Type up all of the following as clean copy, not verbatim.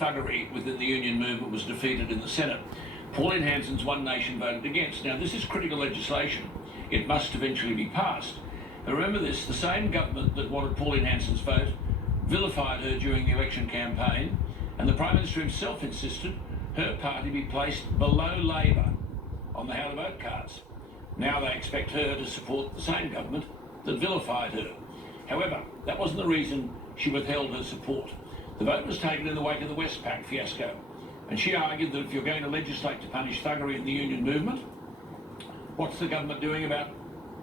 thuggery within the union movement was defeated in the Senate. Pauline Hanson's One Nation voted against. Now, this is critical legislation. It must eventually be passed. But remember this, the same government that wanted Pauline Hanson's vote vilified her during the election campaign, and the Prime Minister himself insisted her party be placed below Labor on the how to vote cards. Now they expect her to support the same government that vilified her. However, that wasn't the reason she withheld her support. The vote was taken in the wake of the Westpac fiasco, and she argued that if you're going to legislate to punish thuggery in the union movement, what's the government doing about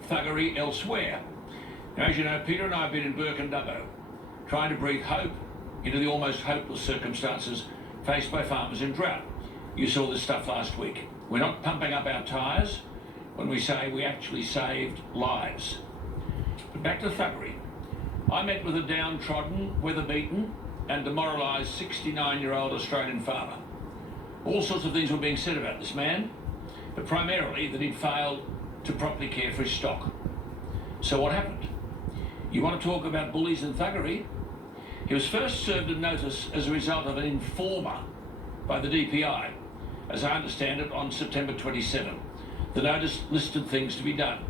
thuggery elsewhere? Now, as you know, Peter and I have been in Burke and Dubbo, trying to breathe hope into the almost hopeless circumstances faced by farmers in drought. You saw this stuff last week. We're not pumping up our tyres when we say we actually saved lives. But back to thuggery. I met with a downtrodden, weather-beaten and demoralised 69-year-old Australian farmer. All sorts of things were being said about this man, but primarily that he'd failed to properly care for his stock. So what happened? You want to talk about bullies and thuggery? He was first served a notice as a result of an informer by the DPI, as I understand it, on September 27. The notice listed things to be done.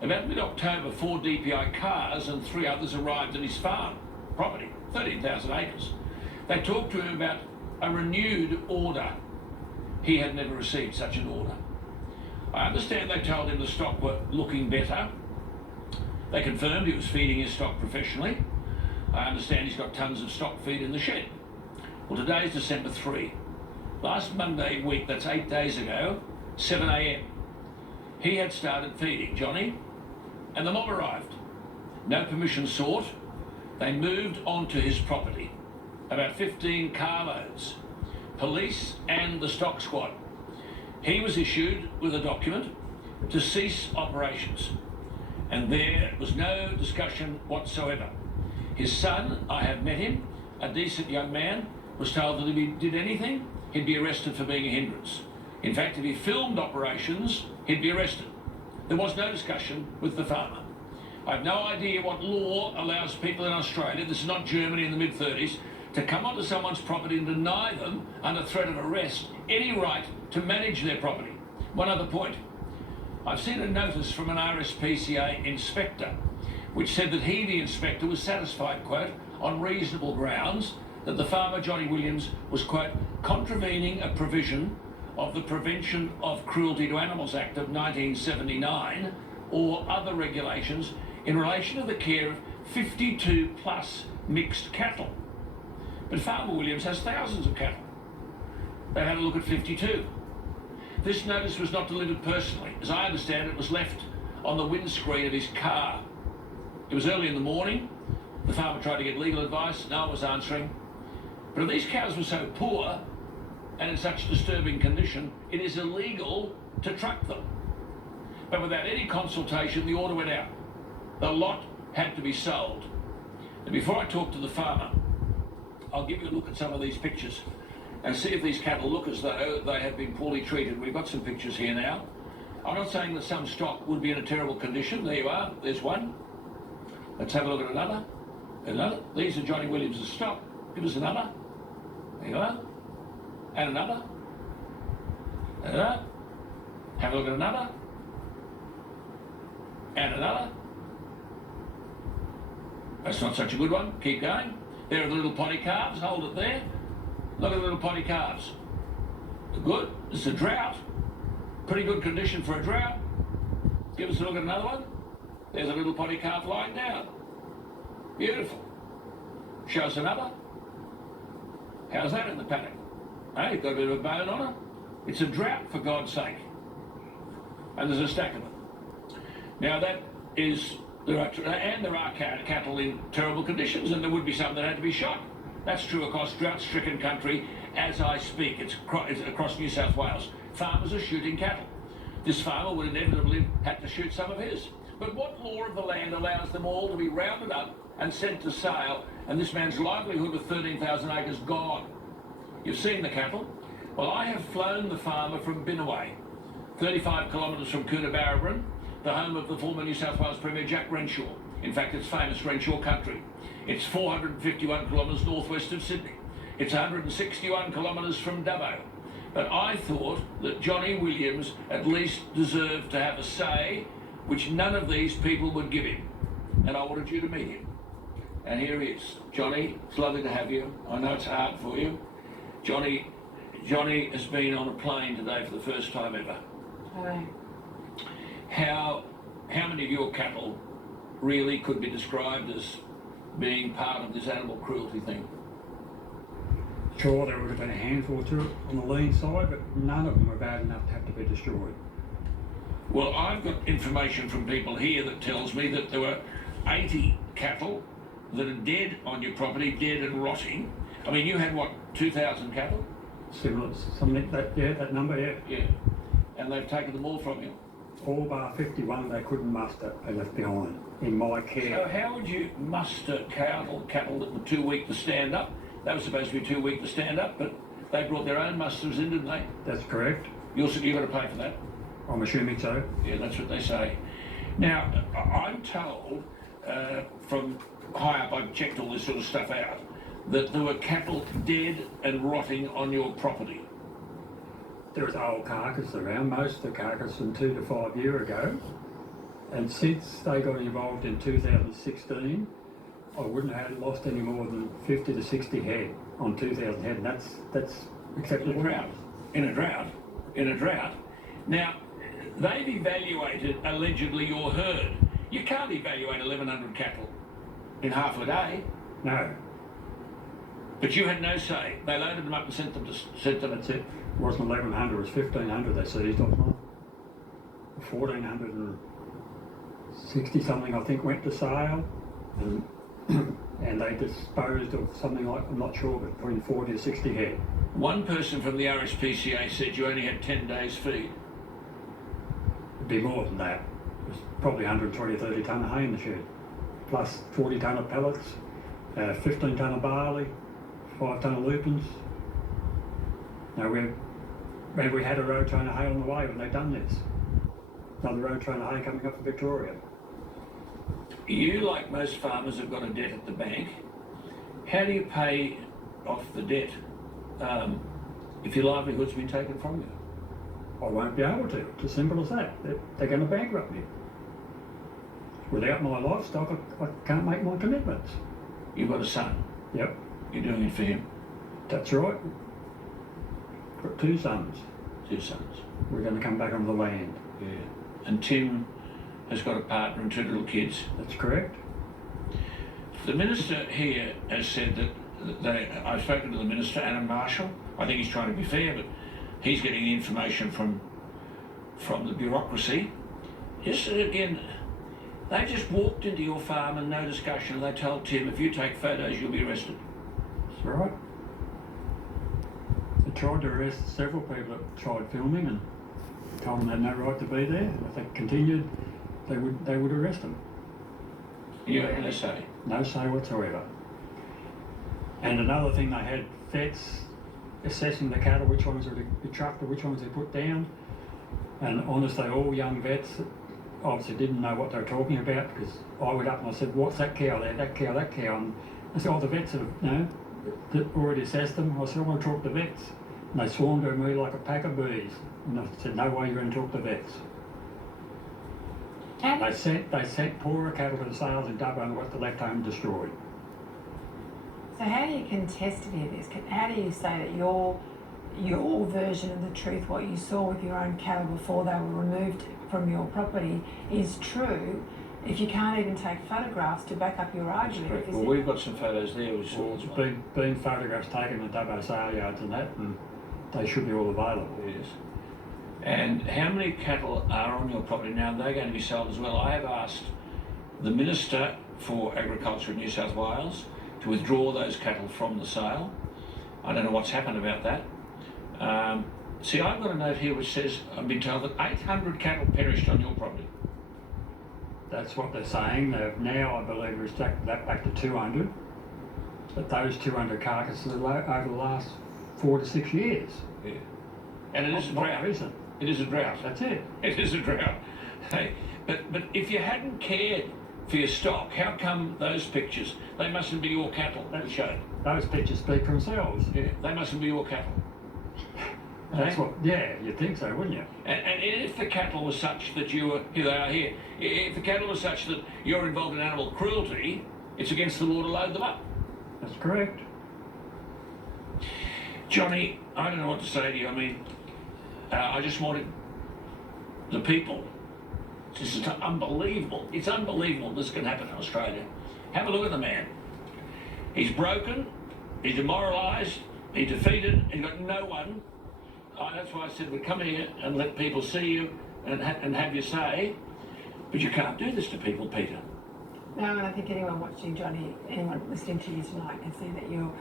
About mid-October, 4 DPI cars and 3 others arrived at his farm property, 13,000 acres. They talked to him about a renewed order. He had never received such an order. I understand they told him the stock were looking better. They confirmed he was feeding his stock professionally. I understand he's got tons of stock feed in the shed. Well, today's December 3. Last Monday week, that's 8 days ago, 7 a.m, he had started feeding Johnny, and the mob arrived. No permission sought. They moved onto his property, about 15 carloads, police and the stock squad. He was issued with a document to cease operations, and there was no discussion whatsoever. His son, I have met him, a decent young man, was told that if he did anything, he'd be arrested for being a hindrance. In fact, if he filmed operations, he'd be arrested. There was no discussion with the farmer. I have no idea what law allows people in Australia, this is not Germany in the mid-30s, to come onto someone's property and deny them, under threat of arrest, any right to manage their property. One other point. I've seen a notice from an RSPCA inspector which said that he, the inspector, was satisfied, quote, on reasonable grounds, that the farmer Johnny Williams was, quote, contravening a provision of the Prevention of Cruelty to Animals Act of 1979 or other regulations in relation to the care of 52 plus mixed cattle. But Farmer Williams has thousands of cattle. They had a look at 52. This notice was not delivered personally. As I understand it, was left on the windscreen of his car. It was early in the morning. The farmer tried to get legal advice. No one was answering. But if these cows were so poor and in such disturbing condition, it is illegal to truck them. But without any consultation, the order went out. The lot had to be sold. And before I talk to the farmer, I'll give you a look at some of these pictures and see if these cattle look as though they have been poorly treated. We've got some pictures here now. I'm not saying that some stock would be in a terrible condition. There you are. There's one. Let's have a look at another. Another. These are Johnny Williams' stock. Give us another. There you are. And another. Another. Have a look at another. And another. That's not such a good one. Keep going. There are the little potty calves. Hold it there. Look at the little potty calves. They're good. It's a drought. Pretty good condition for a drought. Give us a look at another one. There's a little potty calf lying down. Beautiful. Show us another. How's that in the paddock? Hey, got a bit of a bone on it. It's a drought, for God's sake. And there's a stack of them. Now that is, there are cattle in terrible conditions, and there would be some that had to be shot. That's true across drought-stricken country as I speak. It's across New South Wales. Farmers are shooting cattle. This farmer would inevitably have to shoot some of his. But what law of the land allows them all to be rounded up and sent to sale, and this man's livelihood with 13,000 acres gone? You've seen the cattle. Well, I have flown the farmer from Binnaway, 35 kilometres from Coonabarabran, the home of the former New South Wales Premier Jack Renshaw. In fact, it's famous Renshaw country. It's 451 kilometres northwest of Sydney. It's 161 kilometres from Dubbo. But I thought that Johnny Williams at least deserved to have a say, which none of these people would give him. And I wanted you to meet him. And here he is. Johnny, it's lovely to have you. I know it's hard for you. Johnny has been on a plane today for the first time ever. Hello. How many of your cattle really could be described as being part of this animal cruelty thing? Sure, there would have been a handful or two on the lean side, but none of them were bad enough to have to be destroyed. Well, I've got information from people here that tells me that there were 80 cattle that are dead on your property, dead and rotting. I mean, you had, what, 2,000 cattle? Similar, something that, yeah, that number, yeah. Yeah. And they've taken them all from you. All bar 51 they couldn't muster, they left behind in my So care. how would you muster cattle that were too weak to stand up? They were supposed to be too weak to stand up, but they brought their own musters in, didn't they? That's correct. You've got to pay for that. I'm assuming so. Yeah, that's what they say. Now, I'm told from high up, I've checked all this sort of stuff out, that there were cattle dead and rotting on your property. There was old carcass around, most of the carcass from 2 to 5 years ago. And since they got involved in 2016, I wouldn't have lost any more than 50 to 60 head on 2,000 head, and that's acceptable. In a drought. Now, they've evaluated allegedly your herd. You can't evaluate 1,100 cattle in half a day. No, But you had no say. They loaded them up and sent them. that's it. It wasn't 1,100, it was 1,500 they seized off mine. 1,460 something I think went to sale, and and they disposed of something like, I'm not sure, but between 40 to 60 head. One person from the RSPCA said you only had 10 days feed. It'd be more than that. It was probably 120 or 30 tonne of hay in the shed, plus 40 tonne of pellets, 15 tonne of barley, 5 tonne of lupins. Now we had a road train of hay on the way when they'd done this. Another road train of hay coming up from Victoria. You, like most farmers, have got a debt at the bank. How do you pay off the debt if your livelihood's been taken from you? I won't be able to. It's as simple as that. They're going to bankrupt me. Without my livestock, I can't make my commitments. You've got a son. Yep, You're doing it for him. that's right. Got 2 sons. 2 sons. We're going to come back on the land. Yeah. And Tim has got a partner and 2 little kids. That's correct. The minister here has said that I've spoken to the minister, Anna Marshall. I think he's trying to be fair, but he's getting the information from the bureaucracy. Just again, they just walked into your farm and no discussion. They told Tim, if you take photos, you'll be arrested. That's right. They tried to arrest several people that tried filming and told them they had no right to be there. If they continued, they would arrest them. You have no say. No say whatsoever. And another thing, they had vets assessing the cattle, which ones were to be trucked or which ones they put down. And honestly, all young vets obviously didn't know what they were talking about, because I went up and I said, what's that cow there, that cow, that cow? And I said, oh, the vets have, that already assessed them. I said, I want to talk to vets. And they swarmed over me like a pack of bees. And I said, no way you're going to talk to vets. They sent poorer cattle to the sales in Dubbo and got the left home destroyed. So how do you contest any of this? How do you say that your version of the truth, what you saw with your own cattle before they were removed from your property, is true if you can't even take photographs to back up your argument? Well, we've got some photos there. We saw as well. Been photographs taken at Dubbo sale yards and that, and they should be all available. Yes. And how many cattle are on your property now? They're going to be sold as well. I have asked the Minister for Agriculture in New South Wales to withdraw those cattle from the sale. I don't know what's happened about that. See, I've got a note here which says, I've been told that 800 cattle perished on your property. That's what they're saying. They've now, I believe, restricted that back to 200. But those 200 carcasses are over the last 4 to 6 years. Yeah. And it is a Not drought. recent. It is a drought. That's it. It is a drought. Hey, but if you hadn't cared for your stock. How come those pictures? They mustn't be your cattle that showed. Those pictures speak for themselves. Yeah, they mustn't be your cattle. That's what, yeah, you'd think so, wouldn't you? And if the cattle were such that you were, here they are here, if the cattle were such that you're involved in animal cruelty, it's against the law to load them up. That's correct. Johnny, I don't know what to say to you. I mean, I just wanted the people. This is unbelievable. It's unbelievable this can happen in Australia. Have a look at the man. He's broken, he's demoralised, he's defeated, he's got no one. That's why I said we'd come here and let people see you and have your say. But you can't do this to people, Peter. No, and I think anyone watching Johnny, anyone listening to you tonight can see that you're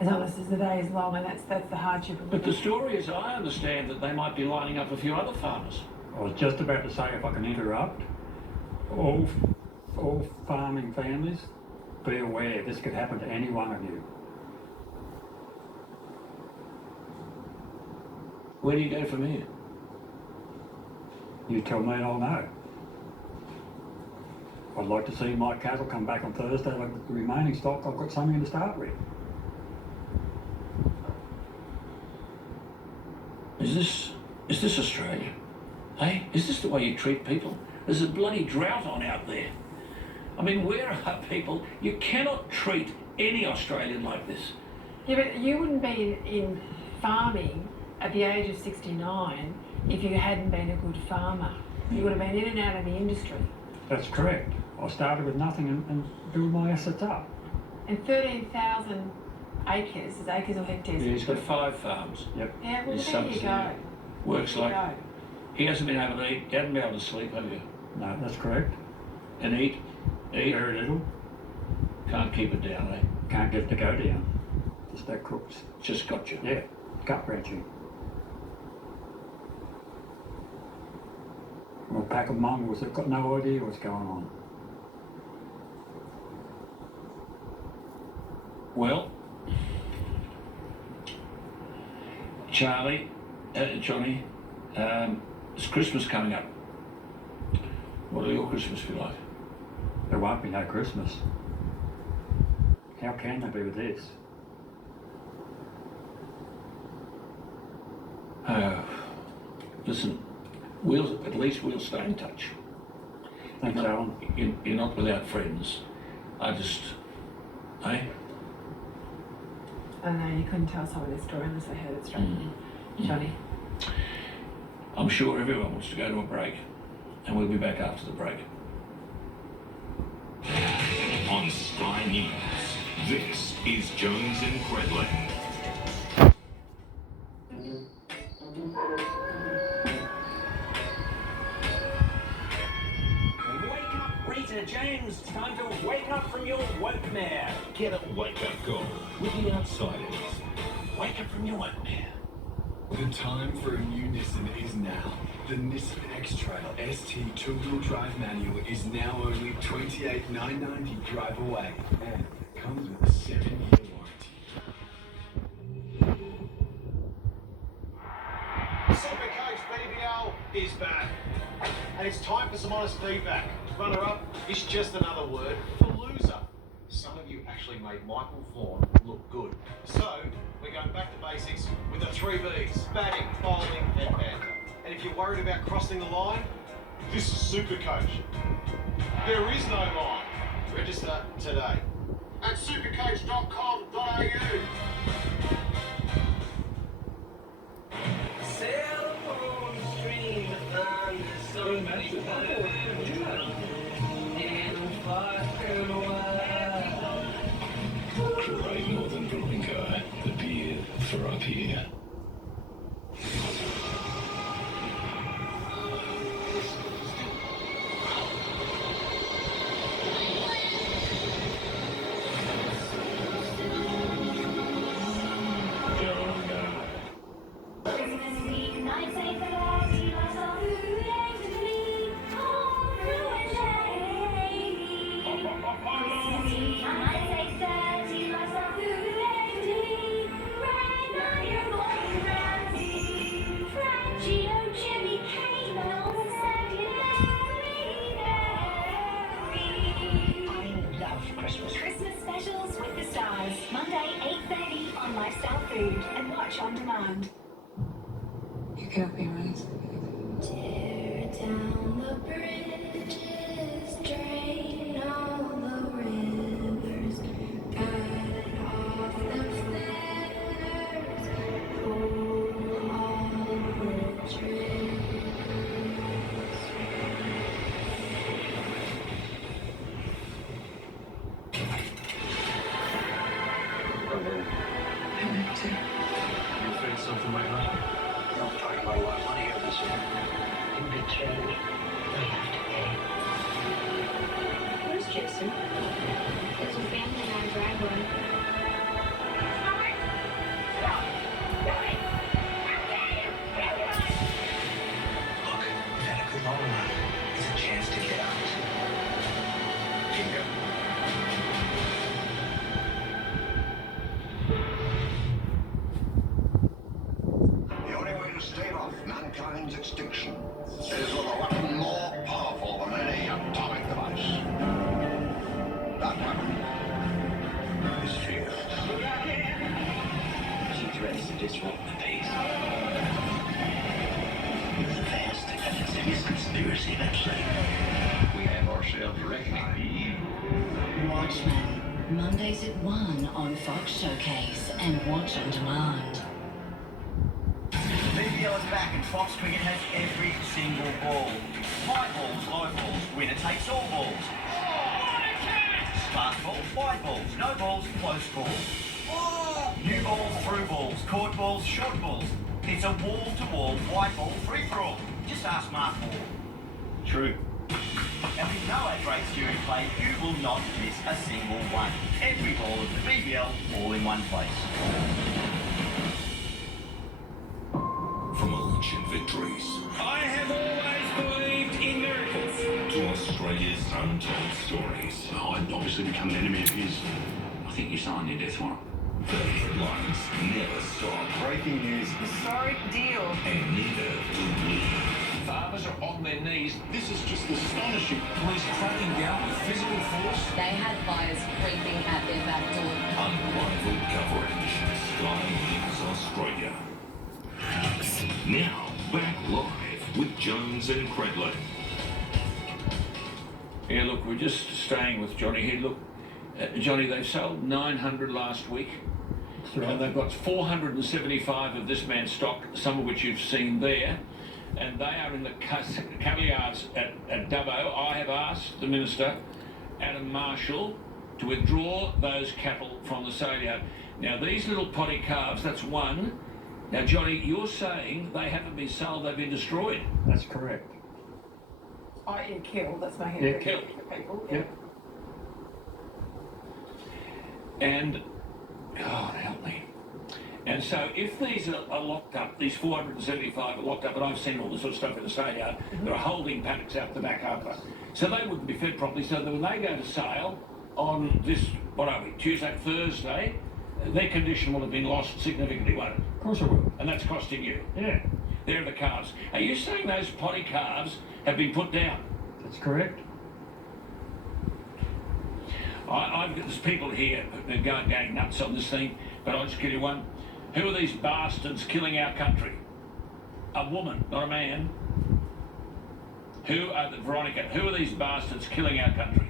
as honest as the day is long, and that's the hardship of it. But the story is, I understand that they might be lining up a few other farmers. I was just about to say, if I can interrupt, all farming families, be aware this could happen to any one of you. Where do you go from here? You tell me and I'll know. I'd like to see my cattle come back on Thursday, like the remaining stock, I've got something to start with. Is this Australia? Hey, is this the way you treat people? There's a bloody drought on out there. I mean, where are people? You cannot treat any Australian like this. Yeah, but you wouldn't be in farming at the age of 69 if you hadn't been a good farmer. You would have been in and out of the industry. That's correct. I started with nothing and built my assets up. And 13,000 acres, is acres or hectares? Yeah, he's got 5 farms. Yep. Yeah, well, His there you son's go. there. Works There you like... go. He hasn't been able to eat. He hasn't been able to sleep, have you? No, that's correct. And eat. Very little. Can't keep it down, eh? Can't get it to go down. Just that crooks. Just got you. Yeah, gut wrenching. Well, a pack of mongrels that got no idea what's going on. Well, Charlie, Johnny, it's Christmas coming up. What will your Christmas be like? There won't be no Christmas. How can there be with this? Listen, at least we'll stay in touch. Thanks, Alan. You're not without friends. I just, eh? I know, you couldn't tell someone this story unless they heard it straight from Johnny. I'm sure everyone wants to go to a break, and we'll be back after the break. On Sky News, this is Jones and Credlin. Wake up, Rita James. It's time to wake up from your wokeness. Get a wake-up call with the Outsiders. Wake up from your nightmare. The time for a new Nissan is now. The Nissan X-Trail ST two-wheel drive manual is now only $28,990 drive away and comes with a 7-year warranty. Supercoach BBL is back. And it's time for some honest feedback. Runner-up is just another word for loser. Some of you actually made Michael Vaughan look good. So, we're going back to basics with the 3 Bs: batting, bowling, and banter. And if you're worried about crossing the line, this is Supercoach. There is no line. Register today at supercoach.com.au. Sail upon the stream and so many and far away. Great Northern Drinker, the beer for up here. food and watch on demand. You can open your eyes. Tear down the bridges, drain all the rivers, cut off the flares, pull all the triggers. You feel something like that? I'm talking about a lot of money here this year. In good change. They have to pay. Where's Jason? There's a family in our driveway. Look, we've had a good long run. There's a chance to get out. Bingo. The only way to stave off mankind's extinction is with a weapon more powerful than any atomic device. That weapon is fear. She threatens to disrupt the peace. It's a vast and insidious conspiracy, that's right. We have ourselves recognized. Watchmen. Mondays at 1 on Fox Showcase and Watch on Demand. BBL is back and Fox Cricket has every single ball. High balls, low balls, winner takes all balls. Fast balls, wide balls, no balls, close balls. New balls, through balls, court balls, short balls. It's a wall-to-wall white ball free-for-all. Just ask Mark Moore. True. And with no ad breaks during play, you will not miss a single one. Every ball of the BBL, all in one place. From election victories I have always believed in miracles. to Australia's untold stories, I'd obviously become an enemy of his. I think you signed your death warrant. the headlines never stop, Breaking news. Historic deal. and neither do we. Farmers are on their knees. This is just astonishing. Police cracking down with physical force. They had fires creeping at their back door. Unrivaled coverage. Sky News Australia. Now, back live with Jones and Cradley. Yeah, look, we're just staying with Johnny here. Look, Johnny, they sold 900 last week. And they've got 475 of this man's stock, some of which you've seen there. And they are in the cattle yards at Dubbo. I have asked the Minister, Adam Marshall, to withdraw those cattle from the sale yard. Now, these little potty calves, that's one. Now, Johnny, you're saying they haven't been sold, they've been destroyed. That's correct. Oh, you killed, that's making Yeah, it killed. for people. Yep. And, God help me. And so if these are locked up, these 475 are locked up, and I've seen all this sort of stuff in the sale yard, there are holding paddocks out the back, aren't there? So they wouldn't be fed properly, so that when they go to sale on this, what are we, Tuesday, Thursday, their condition will have been lost significantly, won't it? Of course it will. And that's costing you. Yeah, There are the calves. Are you saying those potty calves have been put down? that's correct. I've got there's people here who are going nuts on this thing, but I'll just give you one. Who are these bastards killing our country? A woman, not a man. Veronica, who are these bastards killing our country?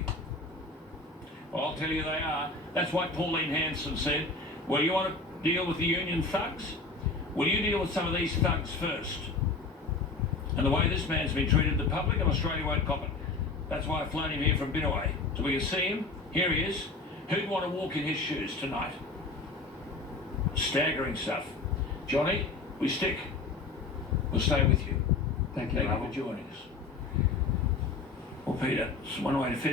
Well, I'll tell you they are. That's why Pauline Hanson said, well, you want to deal with the union thugs? Well, you deal with some of these thugs first. And the way this man's been treated, the public of Australia won't cop it. That's why I've flown him here from Binaway, so we can see him. Here he is. Who'd want to walk in his shoes tonight? Staggering stuff. Johnny, we stick. We'll stay with you. Thank you, Thank you Marvel. for joining us. Well, Peter, it's one way to finish.